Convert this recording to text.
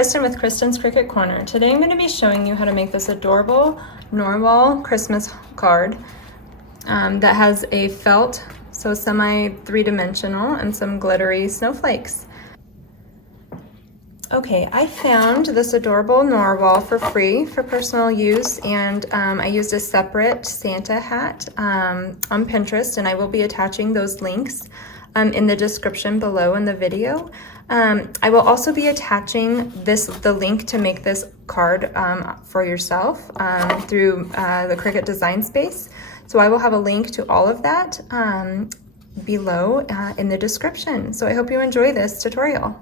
Kristen with Kristen's Cricut Corner. Today I'm going to be showing you how to make this adorable Narwhal Christmas card that has a felt, so semi three-dimensional, and some glittery snowflakes. Okay, I found this adorable narwhal for free for personal use, and I used a separate Santa hat on Pinterest, and I will be attaching those links in the description below in the video. I will also be attaching the link to make this card for yourself through the Cricut Design Space. So I will have a link to all of that below in the description. So I hope you enjoy this tutorial.